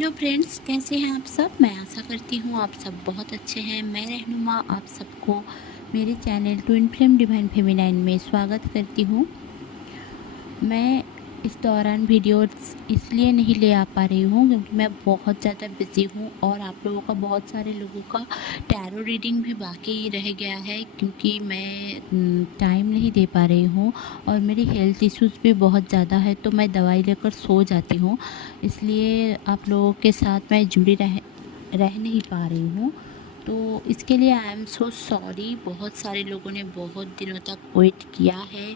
Hello friends, कैसे हैं आप सब। मैं आशा करती हूँ आप सब बहुत अच्छे हैं। मैं रहनुमा आप सबको मेरे channel twin flame divine feminine में स्वागत करती हूँ। मैं इस दौरान वीडियोस इसलिए नहीं ले आ पा रही हूँ क्योंकि मैं बहुत ज़्यादा बिज़ी हूँ और आप लोगों का, बहुत सारे लोगों का टैरो रीडिंग भी बाकी रह गया है क्योंकि मैं टाइम नहीं दे पा रही हूँ और मेरी हेल्थ इश्यूज़ भी बहुत ज़्यादा है, तो मैं दवाई लेकर सो जाती हूँ। इसलिए आप लोगों के साथ मैं जुड़ी रह नहीं पा रही हूँ, तो इसके लिए आई एम सो सॉरी। बहुत सारे लोगों ने बहुत दिनों तक वेट किया है।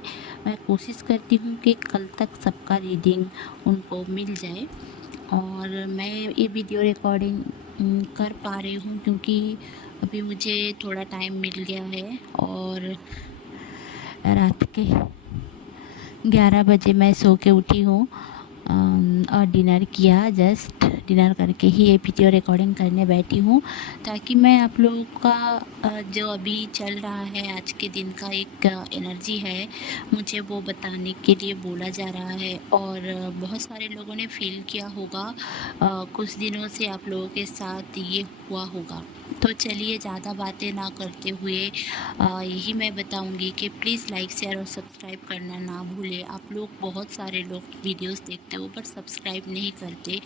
मैं कोशिश करती हूँ कि कल तक सबका रीडिंग उनको मिल जाए और मैं ये वीडियो रिकॉर्डिंग कर पा रही हूँ क्योंकि अभी मुझे थोड़ा टाइम मिल गया है और रात के 11 बजे मैं सो के उठी हूँ और डिनर किया। जस्ट डिनर करके ही ये वीडियो रिकॉर्डिंग करने बैठी हूँ ताकि मैं आप लोगों का जो अभी चल रहा है आज के दिन का एक एनर्जी है, मुझे वो बताने के लिए बोला जा रहा है। और बहुत सारे लोगों ने फील किया होगा, कुछ दिनों से आप लोगों के साथ ये हुआ होगा। तो चलिए ज़्यादा बातें ना करते हुए यही मैं बताऊंगी कि प्लीज़ लाइक शेयर और सब्सक्राइब करना ना भूलें। आप लोग, बहुत सारे लोग वीडियोस देखते हो पर सब्सक्राइब नहीं करते,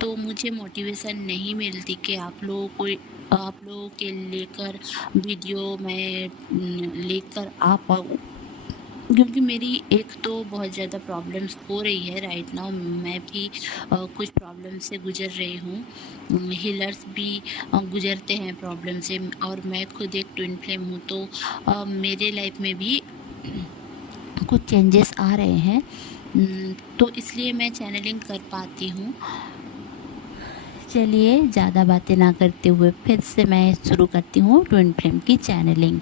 तो मुझे मोटिवेशन नहीं मिलती कि आप लोगों के लेकर वीडियो मैं लेकर आ पाऊँ, क्योंकि मेरी एक तो बहुत ज़्यादा प्रॉब्लम्स हो रही है राइट नाउ। मैं भी कुछ प्रॉब्लम से गुज़र रही हूँ। हीलर्स भी गुज़रते हैं प्रॉब्लम से और मैं खुद एक ट्विन फ्लेम हूँ, तो मेरे लाइफ में भी कुछ चेंजेस आ रहे हैं। तो इसलिए मैं चैनलिंग कर पाती हूँ। चलिए ज़्यादा बातें ना करते हुए फिर से मैं शुरू करती हूँ ट्विन फ्लेम की चैनलिंग।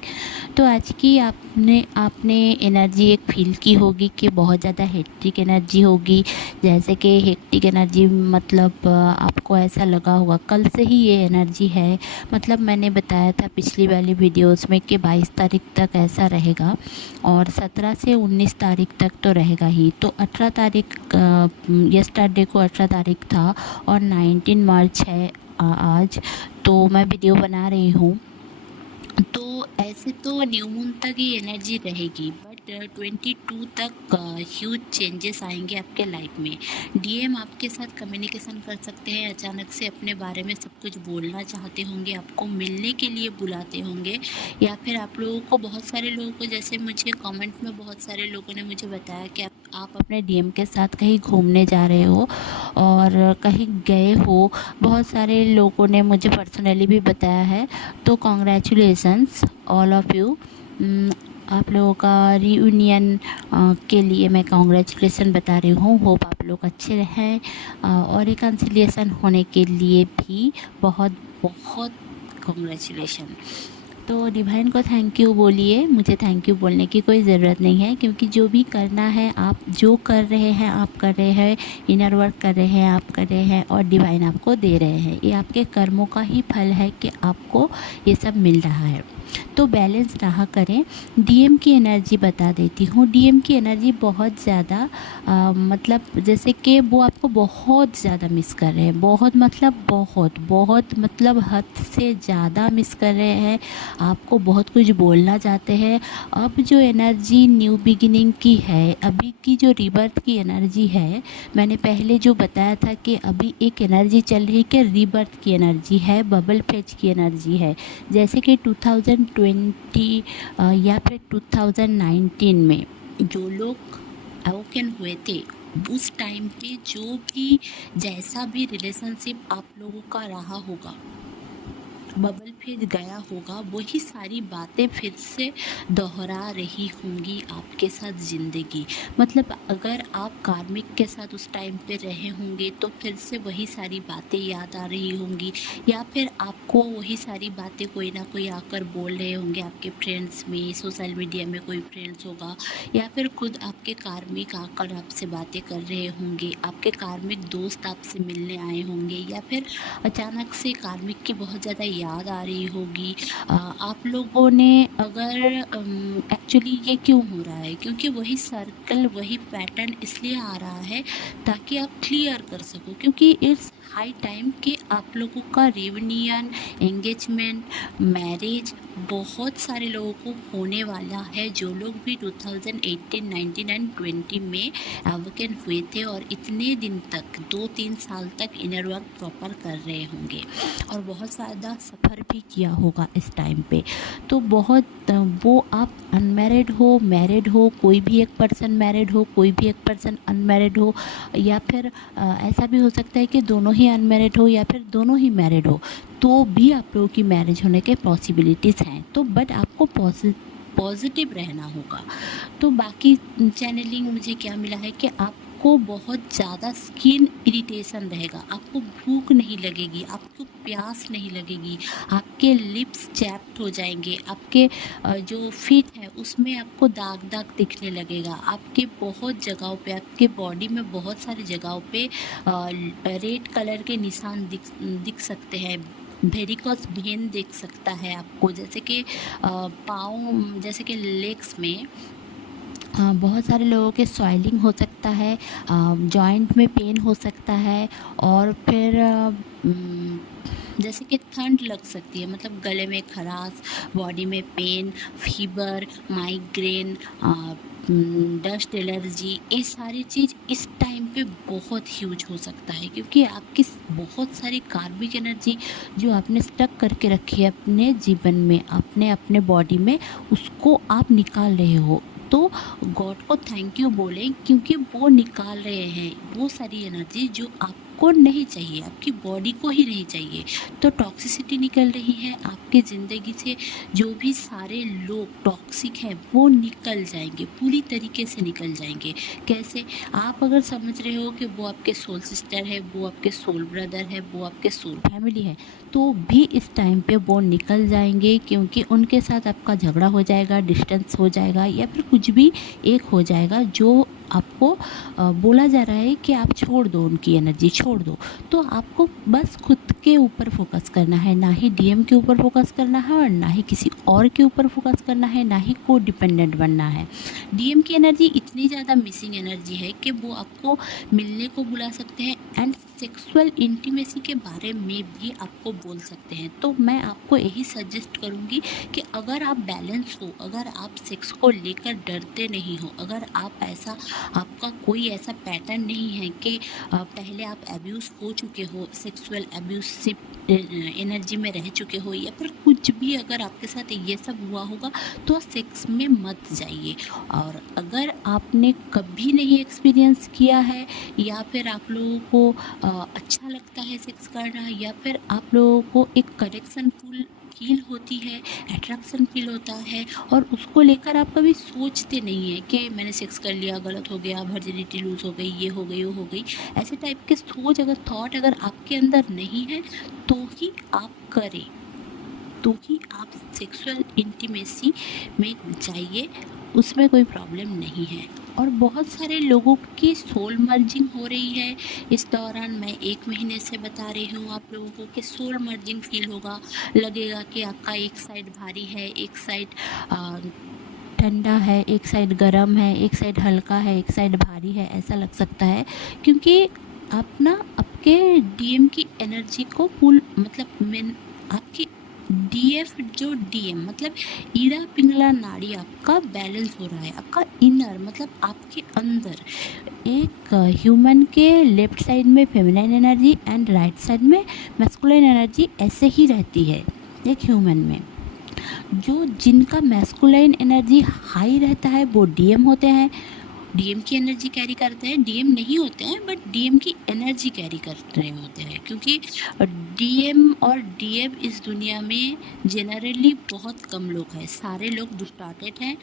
तो आज की आपने एनर्जी एक फील की होगी कि बहुत ज़्यादा हेक्टिक एनर्जी होगी। जैसे कि हेक्टिक एनर्जी मतलब आपको ऐसा लगा होगा कल से ही ये एनर्जी है। मतलब मैंने बताया था पिछली वाली वीडियोस में कि 22 तारीख तक ऐसा रहेगा और 17 से 19 तारीख तक तो रहेगा ही। तो 18 तारीख यस्टरडे को 18 तारीख था और 19 मार्च है आज, तो मैं वीडियो बना रही हूँ। तो ऐसे तो न्यू मून तक ही एनर्जी रहेगी, बट 22 तक ह्यूज चेंजेस आएंगे आपके लाइफ में। डीएम आपके साथ कम्युनिकेशन कर सकते हैं, अचानक से अपने बारे में सब कुछ बोलना चाहते होंगे, आपको मिलने के लिए बुलाते होंगे, या फिर आप लोगों को, बहुत सारे लोगों को, जैसे मुझे कमेंट में बहुत सारे लोगों ने मुझे बताया कि आप अपने डीएम के साथ कहीं घूमने जा रहे हो और कहीं गए हो। बहुत सारे लोगों ने मुझे पर्सनली भी बताया है, तो कॉन्ग्रेचुलेसन्स ऑल ऑफ़ यू। आप लोगों का रीयूनियन के लिए मैं कॉन्ग्रेचुलेसन बता रही हूँ। होप आप लोग अच्छे रहें और रिकन्सिलिएशन होने के लिए भी बहुत बहुत कॉन्ग्रेचुलेसन। तो डिवाइन को थैंक यू बोलिए। मुझे थैंक यू बोलने की कोई ज़रूरत नहीं है क्योंकि जो भी करना है, आप जो कर रहे हैं आप कर रहे हैं, इनर वर्क कर रहे हैं आप कर रहे हैं और डिवाइन आपको दे रहे हैं। ये आपके कर्मों का ही फल है कि आपको ये सब मिल रहा है। तो बैलेंस रहा करें। डीएम की एनर्जी बता देती हूँ। डीएम की एनर्जी बहुत ज़्यादा मतलब जैसे कि वो आपको बहुत ज़्यादा मिस कर रहे हैं। बहुत मतलब हद से ज़्यादा मिस कर रहे हैं, आपको बहुत कुछ बोलना चाहते हैं। अब जो एनर्जी न्यू बिगिनिंग की है, अभी की जो रीबर्थ की एनर्जी है, मैंने पहले जो बताया था कि अभी एक एनर्जी चल रही कि रीबर्थ की एनर्जी है, बबल फेज की एनर्जी है। जैसे कि 2020 या फिर 2019 में जो लोग अवोकन हुए थे, उस टाइम पे जो भी जैसा भी रिलेशनशिप आप लोगों का रहा होगा, बबल फिर गया होगा, वही सारी बातें फिर से दोहरा रही होंगी आपके साथ ज़िंदगी। मतलब अगर आप कार्मिक के साथ उस टाइम पे रहे होंगे तो फिर से वही सारी बातें याद आ रही होंगी, या फिर आपको वही सारी बातें कोई ना कोई आकर बोल रहे होंगे। आपके फ्रेंड्स में, सोशल मीडिया में कोई फ्रेंड्स होगा, या फिर खुद आपके कार्मिक आकर आपसे बातें कर रहे होंगे, आपके कार्मिक दोस्त आपसे मिलने आए होंगे, या फिर अचानक से कार्मिक की बहुत ज़्यादा याद आ रही होगी। आप लोगों ने अगर एक्चुअली ये क्यों हो रहा है, क्योंकि वही सर्कल वही पैटर्न इसलिए आ रहा है ताकि आप क्लियर कर सको, क्योंकि इट्स हाई टाइम कि आप लोगों का रियूनियन, एंगेजमेंट, मैरिज बहुत सारे लोगों को होने वाला है। जो लोग भी 2018, 19 एंड 20 में अवेकन हुए थे और इतने दिन तक 2-3 साल तक इनर वर्क प्रॉपर कर रहे होंगे और बहुत ज़्यादा सफ़र भी किया होगा इस टाइम पे। तो बहुत वो आप अनमैरिड हो, मैरिड हो, कोई भी एक पर्सन मैरिड हो, कोई भी एक पर्सन अनमैरिड हो, या फिर ऐसा भी हो सकता है कि दोनों ही अनमैरिड हो या फिर दोनों ही मैरिड हो, तो भी आप लोगों की मैरिज होने के पॉसिबिलिटीज़ हैं। तो बट आपको पॉजिटिव रहना होगा। तो बाकी चैनलिंग मुझे क्या मिला है कि आपको बहुत ज़्यादा स्किन इरिटेशन रहेगा, आपको भूख नहीं लगेगी, आपको प्यास नहीं लगेगी, आपके लिप्स चैप्ट हो जाएंगे, आपके जो फीट है उसमें आपको दाग दाग दिखने लगेगा, आपके बहुत जगहों पे, आपके बॉडी में बहुत सारी जगहों पे रेड कलर के निशान दिख सकते हैं। वेरिकोस वेन दिख सकता है आपको, जैसे कि पाँव, जैसे कि लेग्स में बहुत सारे लोगों के सॉइलिंग हो सकता है, जॉइंट में पेन हो सकता है, और फिर जैसे कि ठंड लग सकती है, मतलब गले में खराश, बॉडी में pain, fever, migraine, dust allergy, ये सारी चीज़ इस टाइम पे बहुत ह्यूज हो सकता है, क्योंकि आपकी बहुत सारी कार्बिक एनर्जी जो आपने स्टक करके रखी है अपने जीवन में, अपने बॉडी में, उसको आप निकाल रहे हो। तो गॉड को थैंक यू बोलें, क्योंकि वो निकाल रहे हैं वो सारी एनर्जी जो आपको नहीं चाहिए, आपकी बॉडी को ही नहीं चाहिए। तो टॉक्सिसिटी निकल रही है आपकी ज़िंदगी से, जो भी सारे लोग टॉक्सिक हैं वो निकल जाएंगे, पूरी तरीके से निकल जाएंगे। कैसे? आप अगर समझ रहे हो कि वो आपके सोल सिस्टर है, वो आपके सोल ब्रदर है, वो आपके सोल फैमिली है, तो भी इस टाइम पे वो निकल जाएंगे, क्योंकि उनके साथ आपका झगड़ा हो जाएगा, डिस्टेंस हो जाएगा, या फिर कुछ भी एक हो जाएगा जो आपको बोला जा रहा है कि आप छोड़ दो, उनकी एनर्जी छोड़ दो। तो आपको बस खुद के ऊपर फोकस करना है, ना ही डीएम के ऊपर फोकस करना है और ना ही किसी और के ऊपर फोकस करना है, ना ही को डिपेंडेंट बनना है। डीएम की एनर्जी इतनी ज़्यादा मिसिंग एनर्जी है कि वो आपको मिलने को बुला सकते हैं एंड सेक्सुअल इंटीमेसी के बारे में भी आपको बोल सकते हैं। तो मैं आपको यही सजेस्ट करूँगी कि अगर आप बैलेंस हो, अगर आप सेक्स को लेकर डरते नहीं हो, अगर आपका कोई ऐसा पैटर्न नहीं है कि पहले आप अब्यूज़ हो चुके हो, सेक्सुअल अब्यूसिव एनर्जी में रह चुके हो, या फिर कुछ भी अगर आपके साथ ये सब हुआ होगा, तो सेक्स में मत जाइए। और अगर आपने कभी नहीं एक्सपीरियंस किया है, या फिर आप लोगों को अच्छा लगता है सेक्स करना, या फिर आप लोगों को एक कनेक्शन फील होती है, अट्रैक्शन फील होता है, और उसको लेकर आप कभी सोचते नहीं हैं कि मैंने सेक्स कर लिया, गलत हो गया, वर्जिनिटी लूज़ हो गई, ये हो गई, वो हो गई, ऐसे टाइप के सोच अगर थॉट अगर आपके अंदर नहीं है, तो ही आप करें, तो ही आप सेक्सुअल इंटीमेसी में जाइए, उसमें कोई प्रॉब्लम नहीं है। और बहुत सारे लोगों की सोल मर्जिंग हो रही है इस दौरान। मैं 1 महीने से बता रही हूँ आप लोगों को कि सोल मर्जिंग फील होगा, लगेगा कि आपका एक साइड भारी है, एक साइड ठंडा है, एक साइड गर्म है, एक साइड हल्का है, एक साइड भारी है, ऐसा लग सकता है, क्योंकि आप ना आपके डीएम की एनर्जी को मतलब आपकी डीएफ जो डीएम मतलब ईड़ा पिंगला नाड़ी आपका बैलेंस हो रहा है, आपका इनर मतलब आपके अंदर। एक ह्यूमन के लेफ्ट साइड में feminine energy and right side में मैस्कुलाइन एनर्जी ऐसे ही रहती है एक ह्यूमन में। जो जिनका मैस्कुलाइन एनर्जी हाई रहता है वो डीएम होते हैं, डीएम की एनर्जी कैरी करते हैं, डीएम नहीं होते हैं बट डीएम की एनर्जी कैरी कर रहे होते हैं, क्योंकि डीएम और डीएम इस दुनिया में जनरली बहुत कम लोग हैं, सारे लोग डिस्टॉर्टेड हैं।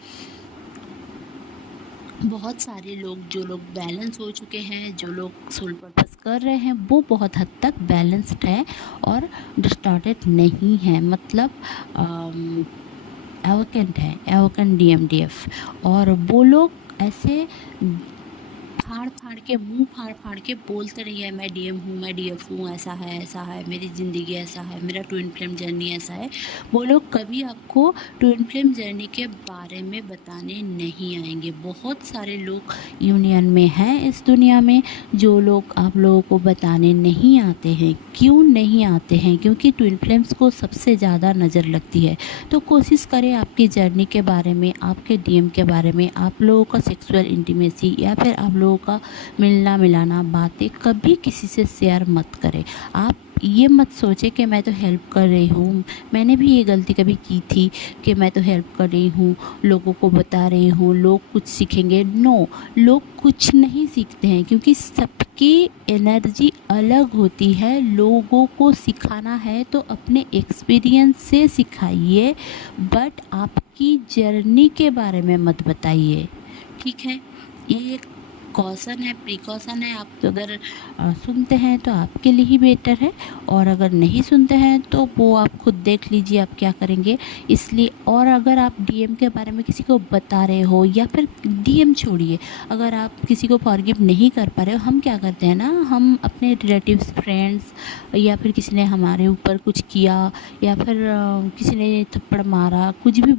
बहुत सारे लोग जो लोग बैलेंस हो चुके हैं, जो लोग सोल पर्पस कर रहे हैं, वो बहुत हद तक बैलेंस्ड है और डिस्टॉर्टेड नहीं है, मतलब एवोकेंट है, एवोकेंट डीएम डीएफ। और वो लोग ऐसे मुंह फाड़ फाड़ के बोलते रहिए मैं डीएम हूँ, मैं डीएफ हूँ, ऐसा है, मेरी ज़िंदगी ऐसा है, मेरा ट्विन फ्लेम जर्नी ऐसा है। वो लोग कभी आपको ट्विन फ्लेम जर्नी के बारे में बताने नहीं आएंगे। बहुत सारे लोग यूनियन में हैं इस दुनिया में जो लोग आप लोगों को बताने नहीं आते हैं। क्यों नहीं आते हैं? क्योंकि ट्विन फ्लेम्स को सबसे ज़्यादा नज़र लगती है। तो कोशिश करें आपकी जर्नी के बारे में, आपके डीएम के बारे में, आप लोगों का सेक्सुअल इंटीमेसी या फिर आप लोगों का मिलना मिलाना बातें कभी किसी से शेयर मत करें। आप ये मत सोचें कि मैं तो हेल्प कर रही हूँ, मैंने भी ये गलती कभी की थी कि मैं तो हेल्प कर रही हूँ, लोगों को बता रही हूँ, लोग कुछ सीखेंगे। नो, लोग कुछ नहीं सीखते हैं क्योंकि सबकी एनर्जी अलग होती है। लोगों को सिखाना है तो अपने एक्सपीरियंस से सिखाइए, बट आपकी जर्नी के बारे में मत बताइए, ठीक है? ये एक कॉशन है, प्रिकॉशन है। आप अगर सुनते हैं तो आपके लिए ही बेटर है, और अगर नहीं सुनते हैं तो वो आप खुद देख लीजिए आप क्या करेंगे। इसलिए, और अगर आप डीएम के बारे में किसी को बता रहे हो या फिर डीएम छोड़िए, अगर आप किसी को फॉरगिव नहीं कर पा रहे हो, हम क्या करते हैं ना, हम अपने रिलेटिव्स, फ्रेंड्स या फिर किसी ने हमारे ऊपर कुछ किया या फिर किसी ने थप्पड़ मारा, कुछ भी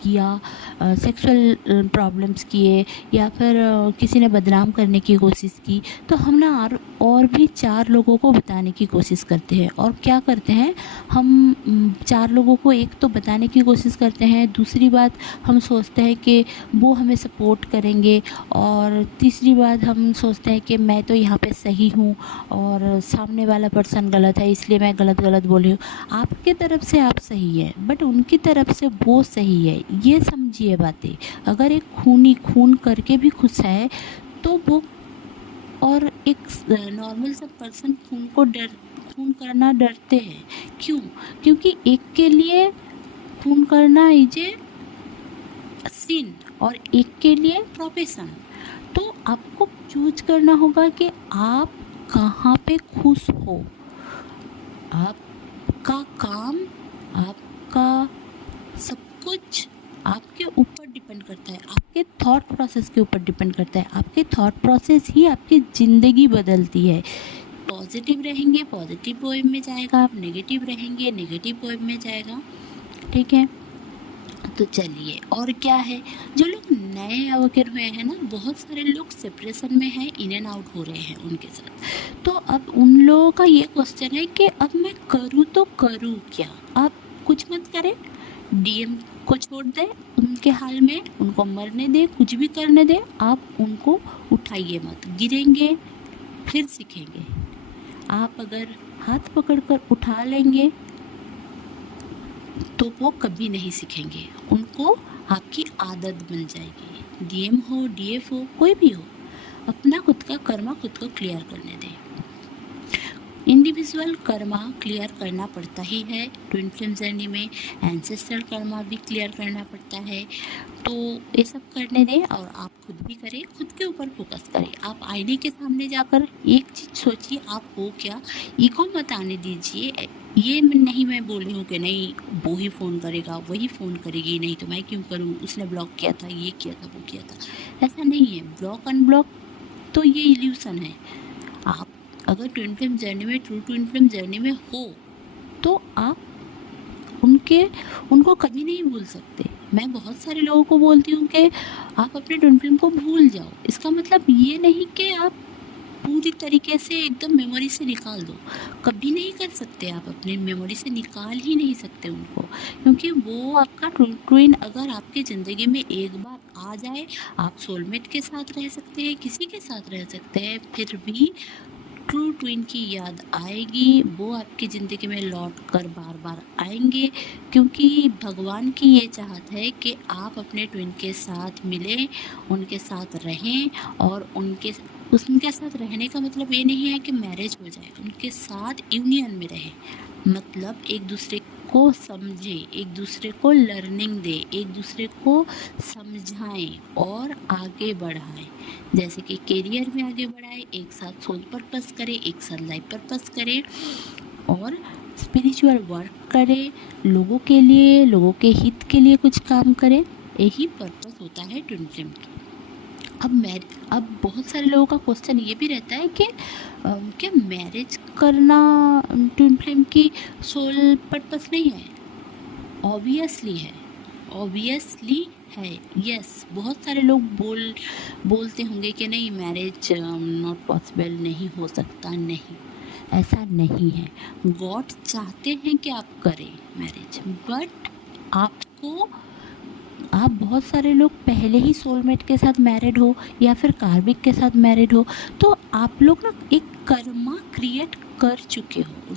किया, सेक्सुअल प्रॉब्लम्स किए या फिर किसी ने बदनाम करने की कोशिश की, तो हम ना और भी 4 लोगों को बताने की कोशिश करते हैं। और क्या करते हैं हम, 4 लोगों को एक तो बताने की कोशिश करते हैं, दूसरी बात हम सोचते हैं कि वो हमें सपोर्ट करेंगे, और तीसरी बात हम सोचते हैं कि मैं तो यहाँ पे सही हूँ और सामने वाला पर्सन गलत है, इसलिए मैं गलत बोल रही हूँ। आपके तरफ से आप सही है बट उनकी तरफ से वो सही है, ये समझिए बातें। अगर एक खूनी खून करके भी खुश है तो वो, और एक नॉर्मल सा पर्सन खून करना डरते हैं। क्यों? क्योंकि एक के लिए खून करना इज ए सिन और एक के लिए प्रोफेशन। तो आपको चूज करना होगा कि आप कहाँ पे खुश हो। आपका काम, आपका सब कुछ आपके ऊपर डिपेंड करता है, आपके थॉट प्रोसेस के ऊपर डिपेंड करता है। आपके थॉट प्रोसेस ही आपकी ज़िंदगी बदलती है। पॉजिटिव रहेंगे पॉजिटिव वेव में जाएगा, आप नेगेटिव रहेंगे नेगेटिव वेव में जाएगा, ठीक है? तो चलिए, और क्या है, जो लोग नए अवेकन हुए हैं ना, बहुत सारे लोग सेपरेशन में हैं, इन एंड आउट हो रहे हैं उनके साथ। तो अब उन लोगों का ये क्वेश्चन है कि अब मैं करूँ तो करूँ क्या? आप कुछ मत करें, डीएम को छोड़ दें उनके हाल में, उनको मरने दें, कुछ भी करने दें, आप उनको उठाइए मत। गिरेंगे फिर सीखेंगे। आप अगर हाथ पकड़कर उठा लेंगे तो वो कभी नहीं सीखेंगे, उनको आपकी आदत बन जाएगी। डीएम हो, डीएफ हो, कोई भी हो, अपना खुद का कर्मा खुद को क्लियर करने दें। इंडिविजुअल कर्मा क्लियर करना पड़ता ही है ट्विन फ्लेम जर्नी में, एंसेस्ट्रल कर्मा भी क्लियर करना पड़ता है। तो ये सब करने दें और आप खुद भी करें, खुद के ऊपर फोकस करें। आप आईने के सामने जाकर एक चीज़ सोचिए, आप हो क्या। ईगो मत आने दीजिए। ये नहीं मैं बोल रही हूँ कि नहीं वो ही फ़ोन करेगा, वही फ़ोन करेगी, नहीं तो मैं क्यों करूँ, उसने ब्लॉक किया था, ये किया था, वो किया था। ऐसा नहीं है। ब्लॉक अनब्लॉक तो ये इल्यूशन है। आप अगर ट्विन फ्लेम जर्नी में, ट्रू ट्विन फ्लेम जर्नी में हो तो आप उनको कभी नहीं भूल सकते। मैं बहुत सारे लोगों को बोलती हूँ कि आप अपने ट्विन फ्लेम को भूल जाओ। इसका मतलब ये नहीं कि आप पूरी तरीके से एकदम मेमोरी से निकाल दो, कभी नहीं कर सकते। आप अपनी मेमोरी से निकाल ही नहीं सकते उनको, क्योंकि वो आपका ट्विन अगर आपकी ज़िंदगी में एक बार आ जाए, आप सोलमेट के साथ रह सकते हैं, किसी के साथ रह सकते हैं, फिर भी ट्रू ट्विन की याद आएगी। वो आपकी ज़िंदगी में लौट कर बार बार आएंगे, क्योंकि भगवान की ये चाहत है कि आप अपने ट्विन के साथ मिलें, उनके साथ रहें, और उनके साथ रहने का मतलब ये नहीं है कि मैरिज हो जाए, उनके साथ यूनियन में रहें। मतलब एक दूसरे को समझें, एक दूसरे को लर्निंग दें, एक दूसरे को समझाएं और आगे बढ़ाएं। जैसे कि करियर में आगे बढ़ाएं, एक साथ सोल पर्पस करें, एक साथ लाइफ पर्पस करें, और स्पिरिचुअल वर्क करें, लोगों के लिए, लोगों के हित के लिए कुछ काम करें। यही पर्पस होता है ट्विन फ्लेम की। अब बहुत सारे लोगों का क्वेश्चन ये भी रहता है कि क्या मैरिज करना ट्विन फ्लेम की सोल पर्पस नहीं है? ऑब्वियसली है, ऑब्वियसली है। यस, बहुत सारे लोग बोलते होंगे कि नहीं, मैरिज नॉट पॉसिबल, नहीं हो सकता। नहीं, ऐसा नहीं है। गॉड चाहते हैं कि आप करें मैरिज, बट आप बहुत सारे लोग पहले ही सोलमेट के साथ मैरिड हो या फिर कार्मिक के साथ मैरिड हो, तो आप लोग ना एक कर्मा क्रिएट कर चुके हो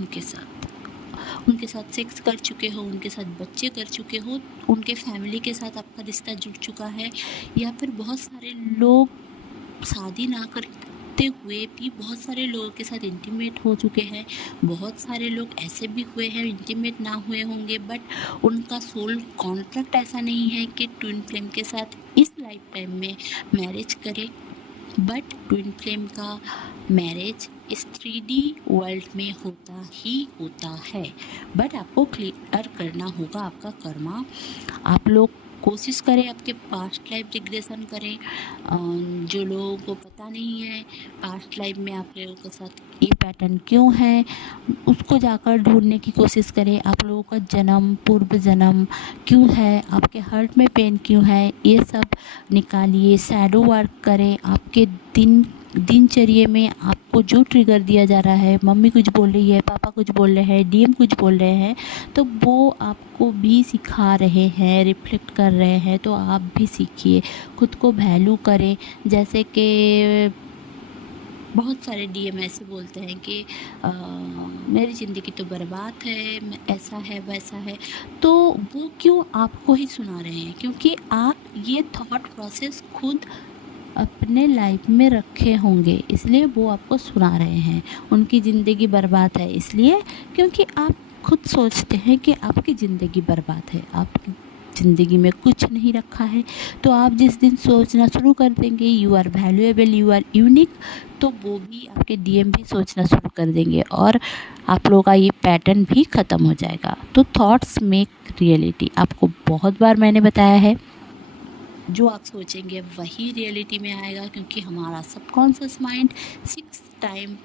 उनके साथ सेक्स कर चुके हो, उनके साथ बच्चे कर चुके हो, उनके फैमिली के साथ आपका रिश्ता जुड़ चुका है। या फिर बहुत सारे लोग शादी ना करते हुए भी बहुत सारे लोगों के साथ इंटीमेट हो चुके हैं। बहुत सारे लोग ऐसे भी हुए हैं इंटीमेट ना हुए होंगे, बट उनका सोल कॉन्ट्रैक्ट ऐसा नहीं है कि ट्विन फ्लेम के साथ इस लाइफ टाइम में मैरिज करें। बट ट्विन फ्लेम का मैरिज इस 3D वर्ल्ड में होता ही होता है। बट आपको क्लियर करना होगा आपका कर्मा। आप लोग कोशिश करें, आपके पास्ट लाइफ रिग्रेशन करें। जो लोगों को पता नहीं है पास्ट लाइफ में आप लोगों के साथ ये पैटर्न क्यों है, उसको जाकर ढूंढने की कोशिश करें। आप लोगों का जन्म, पूर्व जन्म क्यों है, आपके हार्ट में पेन क्यों है, ये सब निकालिए। शैडो वर्क करें। आपके दिनचर्या में आपको जो ट्रिगर दिया जा रहा है, मम्मी कुछ बोल रही है, पापा कुछ बोल रहे हैं, डीएम कुछ बोल रहे हैं, तो वो आपको भी सिखा रहे हैं, रिफ्लेक्ट कर रहे हैं, तो आप भी सीखिए, खुद को वैल्यू करें। जैसे कि बहुत सारे डीएम ऐसे बोलते हैं कि मेरी ज़िंदगी तो बर्बाद है, ऐसा है वैसा है, तो वो क्यों आपको ही सुना रहे हैं? क्योंकि आप ये थॉट प्रोसेस खुद अपने लाइफ में रखे होंगे, इसलिए वो आपको सुना रहे हैं। उनकी ज़िंदगी बर्बाद है इसलिए क्योंकि आप खुद सोचते हैं कि आपकी ज़िंदगी बर्बाद है, आपकी ज़िंदगी में कुछ नहीं रखा है। तो आप जिस दिन सोचना शुरू कर देंगे you are valuable, you are unique, तो वो भी आपके डीएम भी सोचना शुरू कर देंगे और आप लोगों का ये पैटर्न भी ख़त्म हो जाएगा। तो थॉट्स मेक रियलिटी, आपको बहुत बार मैंने बताया है, जो आप सोचेंगे वही रियलिटी में आएगा, क्योंकि हमारा सबकॉन्शियस माइंड 6 टाइम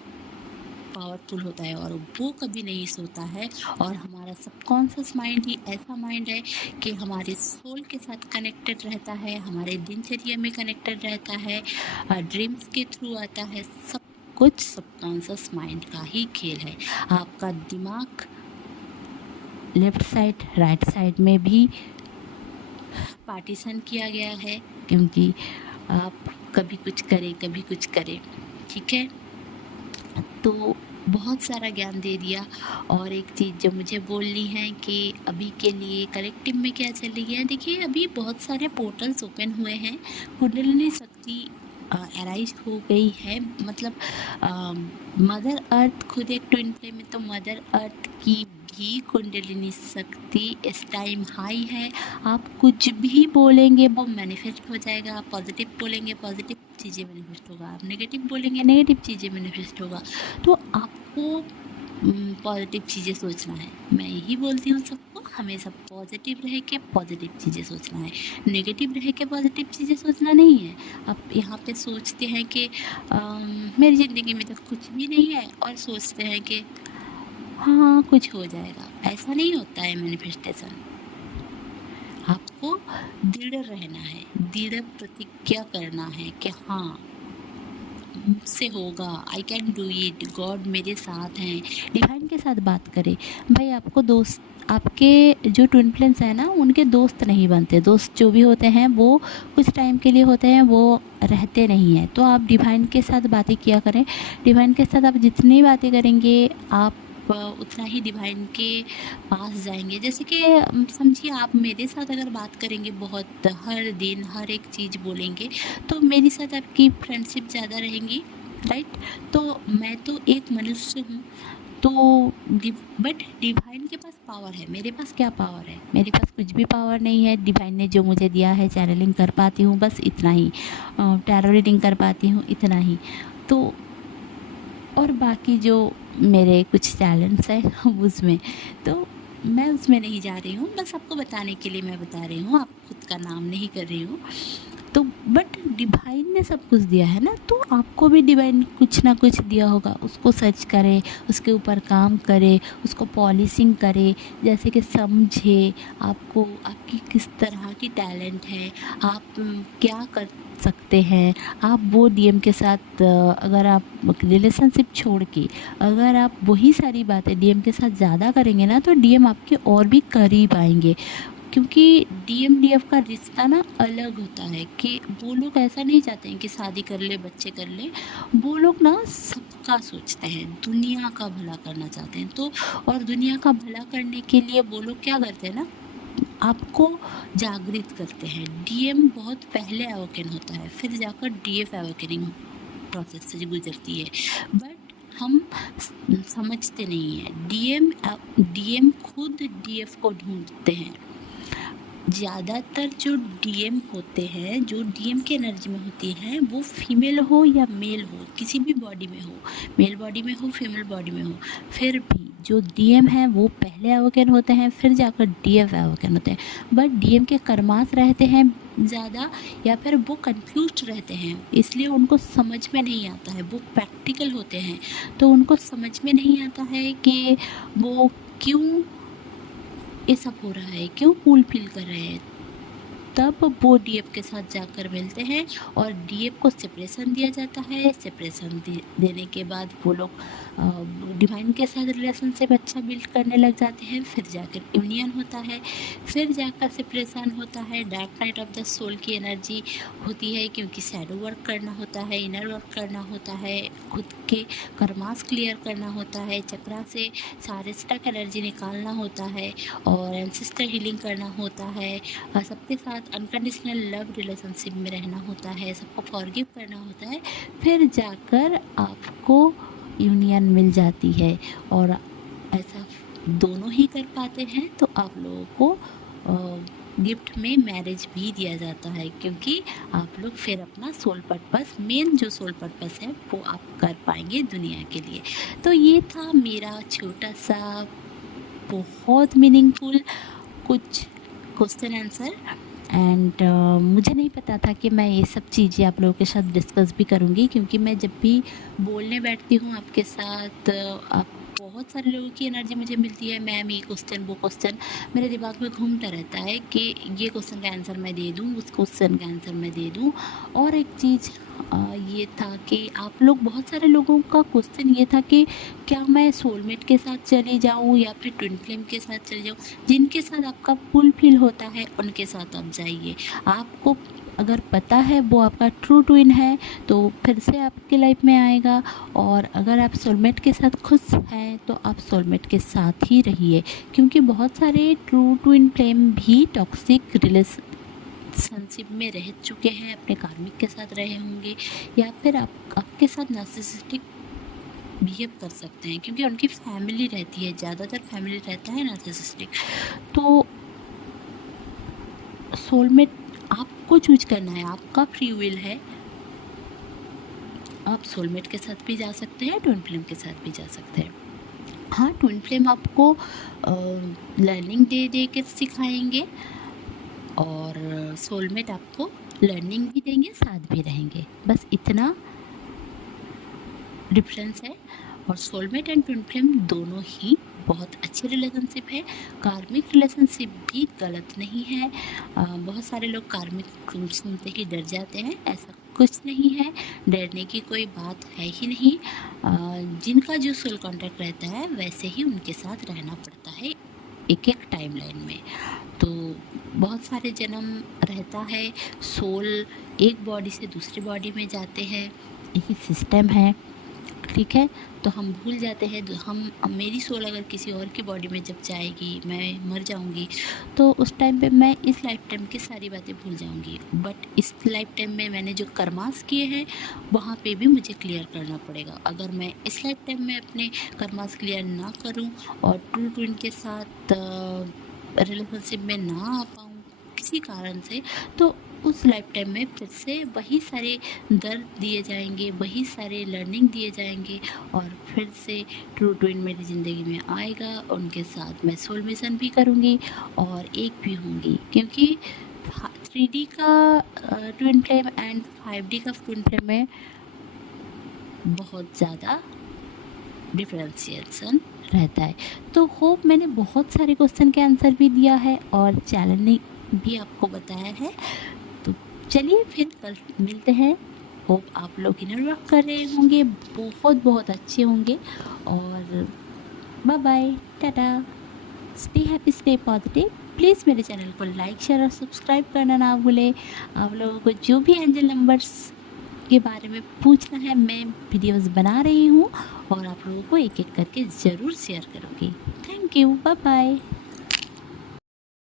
पावरफुल होता है और वो कभी नहीं सोता है। और हमारा सबकॉन्शियस माइंड ही ऐसा माइंड है कि हमारे सोल के साथ कनेक्टेड रहता है, हमारे दिनचर्या में कनेक्टेड रहता है, ड्रीम्स के थ्रू आता है। सब कुछ सबकॉन्शियस माइंड का ही खेल है। आपका दिमाग लेफ़्ट साइड, राइट साइड में भी पार्टीशन किया गया है, क्योंकि आप कभी कुछ करें कभी कुछ करें, ठीक है। तो बहुत सारा ज्ञान दे दिया। और एक चीज़ जो मुझे बोलनी है कि अभी के लिए कलेक्टिव में क्या चल रही है, देखिए अभी बहुत सारे पोर्टल्स ओपन हुए हैं, कुंडलिनी शक्ति अराइज हो गई है। मतलब मदर अर्थ खुद एक ट्विन फ्लेम में, तो मदर अर्थ की भी कुंडलिनी शक्ति इस टाइम हाई है। आप कुछ भी बोलेंगे वो मैनिफेस्ट हो जाएगा। आप पॉजिटिव बोलेंगे पॉजिटिव चीज़ें मैनिफेस्ट होगा, आप नेगेटिव बोलेंगे नेगेटिव चीज़ें मैनिफेस्ट होगा। तो आपको पॉजिटिव चीज़ें सोचना है। मैं यही बोलती हूँ सबको, हमेशा पॉजिटिव रह के पॉजिटिव चीज़ें सोचना है, नेगेटिव रह के पॉजिटिव चीज़ें सोचना नहीं है। आप यहाँ पे सोचते हैं कि मेरी ज़िंदगी में तो कुछ भी नहीं है, और सोचते हैं कि हाँ कुछ हो जाएगा। ऐसा नहीं होता है मैनिफेस्टेशन। आपको दृढ़ रहना है, दृढ़ प्रतिज्ञा करना है कि हाँ मुझसे होगा, I can do it, God मेरे साथ हैं। डिवाइन के साथ बात करें। भाई आपको दोस्त, आपके जो ट्विन फ्लेम्स हैं ना, उनके दोस्त नहीं बनते। दोस्त जो भी होते हैं वो कुछ टाइम के लिए होते हैं, वो रहते नहीं हैं। तो आप डिवाइन के साथ बातें किया करें। डिवाइन के साथ आप जितनी बातें करेंगे आप उतना ही डिवाइन के पास जाएंगे। जैसे कि समझिए आप मेरे साथ अगर बात करेंगे बहुत, हर दिन हर एक चीज़ बोलेंगे, तो मेरे साथ आपकी फ्रेंडशिप ज़्यादा रहेंगी, राइट। तो मैं तो एक मनुष्य हूँ, तो बट डिवाइन के पास पावर है। मेरे पास क्या पावर है? मेरे पास कुछ भी पावर नहीं है। डिवाइन ने जो मुझे दिया है, चैनलिंग कर पाती हूँ बस इतना ही, टैरो रीडिंग कर पाती हूँ इतना ही। तो और बाकी जो मेरे कुछ टैलेंट्स हैं उसमें, तो मैं उसमें नहीं जा रही हूँ, बस आपको बताने के लिए मैं बता रही हूँ, आप खुद का नाम नहीं कर रही हूँ। तो बट डिवाइन ने सब कुछ दिया है ना, तो आपको भी डिवाइन कुछ ना कुछ दिया होगा। उसको सर्च करें, उसके ऊपर काम करें, उसको पॉलिशिंग करें, जैसे कि समझे आपको आपकी किस तरह की टैलेंट है, आप क्या कर सकते हैं। आप वो डीएम के साथ अगर आप रिलेशनशिप छोड़ के अगर आप वही सारी बातें डीएम के साथ ज़्यादा करेंगे ना, तो डीएम आपके और भी करीब आएंगे। क्योंकि डीएम डीएफ का रिश्ता ना अलग होता है कि वो लोग ऐसा नहीं चाहते हैं कि शादी कर ले, बच्चे कर ले। वो लोग ना सबका सोचते हैं, दुनिया का भला करना चाहते हैं। तो और दुनिया का भला करने के लिए वो लोग क्या करते हैं ना, आपको जागृत करते हैं। डीएम बहुत पहले अवेकन होता है, फिर जाकर डीएफ अवेकनिंग प्रोसेस से गुजरती है। बट हम समझते नहीं हैं। डीएम खुद डीएफ को ढूंढते हैं। ज़्यादातर जो डीएम होते हैं, जो डीएम की एनर्जी में होती हैं, वो फीमेल हो या मेल हो, किसी भी बॉडी में हो, मेल बॉडी में हो, फीमेल बॉडी में हो, फिर भी जो डीएम हैं वो पहले अवोकन होते हैं, फिर जाकर डीएफ अवोकन होते हैं। बट डीएम के कर्मास रहते हैं ज़्यादा, या फिर वो कंफ्यूज रहते हैं, इसलिए उनको समझ में नहीं आता है। वो प्रैक्टिकल होते हैं, तो उनको समझ में नहीं आता है कि वो क्यों ये सब हो रहा है, क्यों कूल फील कर रहे हैं। तब वो डीएफ के साथ जाकर मिलते हैं और डीएफ को सेपरेशन दिया जाता है। सेपरेशन देने के बाद वो लोग डिवाइन के साथ रिलेशनशिप अच्छा बिल्ड करने लग जाते हैं। फिर जाकर यूनियन होता है, फिर जाकर सेपरेशन होता है। Dark night of the soul की एनर्जी होती है, क्योंकि शैडो वर्क करना होता है, इनर वर्क करना होता है, खुद के कर्मास क्लियर करना होता है, चक्रा से सारे स्टक एनर्जी निकालना होता है और एंसेस्टर हीलिंग करना होता है, सबके साथ अनकंडीशनल लव रिलेशनशिप में रहना होता है, सबको फॉरगिव करना होता है। फिर जाकर आपको यूनियन मिल जाती है। और ऐसा दोनों ही कर पाते हैं तो आप लोगों को गिफ्ट में मैरिज भी दिया जाता है, क्योंकि आप लोग फिर अपना सोल पर्पस, मेन जो सोल पर्पस है वो आप कर पाएंगे दुनिया के लिए। तो ये था मेरा छोटा सा बहुत मीनिंगफुल कुछ क्वेश्चन आंसर। एंड मुझे नहीं पता था कि मैं ये सब चीज़ें आप लोगों के साथ डिस्कस भी करूँगी, क्योंकि मैं जब भी बोलने बैठती हूँ आपके साथ आप बहुत सारे लोगों की एनर्जी मुझे मिलती है। मैम ये क्वेश्चन वो क्वेश्चन मेरे दिमाग में घूमता रहता है कि ये क्वेश्चन का आंसर मैं दे दूँ, उस क्वेश्चन का आंसर मैं दे दूँ। और एक चीज़ ये था कि आप लोग, बहुत सारे लोगों का क्वेश्चन ये था कि क्या मैं सोलमेट के साथ चली जाऊँ या फिर ट्विन फ्लेम के साथ चली जाऊँ। जिनके साथ आपका फुल फील होता है उनके साथ आप जाइए। आपको अगर पता है वो आपका ट्रू ट्विन है तो फिर से आपके लाइफ में आएगा। और अगर आप सोलमेट के साथ खुश हैं तो आप सोलमेट के साथ ही रहिए, क्योंकि बहुत सारे ट्रू ट्विन फ्लेम भी टॉक्सिक रिलेशनशिप में रह चुके हैं, अपने कार्मिक के साथ रहे होंगे, या फिर आपके साथ नार्सिसिस्टिक बिहेव कर सकते हैं, क्योंकि उनकी फैमिली रहती है, ज़्यादातर फैमिली रहता है नार्सिसिस्टिक। तो सोलमेट आपको चूज करना है, आपका फ्री विल है। आप सोलमेट के साथ भी जा सकते हैं, ट्विन फ्लेम के साथ भी जा सकते हैं। हाँ, ट्विन फ्लेम आपको लर्निंग दे दे के सिखाएंगे और सोलमेट आपको लर्निंग भी देंगे, साथ भी रहेंगे, बस इतना डिफरेंस है। और सोलमेट एंड ट्विन फ्लेम दोनों ही बहुत अच्छे रिलेशनशिप है। कार्मिक रिलेशनशिप भी गलत नहीं है। बहुत सारे लोग कार्मिक सुनते ही डर जाते हैं, ऐसा कुछ नहीं है, डरने की कोई बात है ही नहीं। जिनका जो सोल कॉन्टैक्ट रहता है वैसे ही उनके साथ रहना पड़ता है एक एक टाइम लाइन में। तो बहुत सारे जन्म रहता है, सोल एक बॉडी से दूसरी बॉडी में जाते हैं, यही सिस्टम है, ठीक है। तो हम भूल जाते हैं, मेरी सोल अगर किसी और की बॉडी में जब जाएगी, मैं मर जाऊंगी, तो उस टाइम पे मैं इस लाइफ टाइम की सारी बातें भूल जाऊंगी। बट इस लाइफ टाइम में मैंने जो कर्मास किए हैं वहाँ पे भी मुझे क्लियर करना पड़ेगा। अगर मैं इस लाइफ टाइम में अपने कर्मास क्लियर ना करूँ और ट्रू ट्विन के साथ रिलेशनशिप में ना आ पाऊँ किसी कारण से, तो उस लाइफ टाइम में फिर से वही सारे दर्द दिए जाएंगे, वही सारे लर्निंग दिए जाएंगे, और फिर से ट्रू ट्विन मेरी ज़िंदगी में आएगा। उनके साथ मैं सोल मिशन भी करूँगी और एक भी होंगी, क्योंकि 3D का ट्विन फ्लेम एंड 5D का ट्विन फ्लेम में बहुत ज़्यादा डिफरेंशिएशन रहता है। तो होप मैंने बहुत सारे क्वेश्चन के आंसर भी दिया है और चैनल ने भी आपको बताया है। तो चलिए फिर कल मिलते हैं। होप आप लोग इनर वर्क कर रहे होंगे, बहुत बहुत अच्छे होंगे। और बाय बाय, टाटा, stay happy, stay positive. Please मेरे चैनल को लाइक शेयर और सब्सक्राइब करना ना भूलें। आप लोगों को जो भी एंजल नंबर्स के बारे में पूछना है, मैं वीडियोस बना रही हूँ और आप लोगों को एक एक करके ज़रूर शेयर करूँगी। Thank you, bye bye.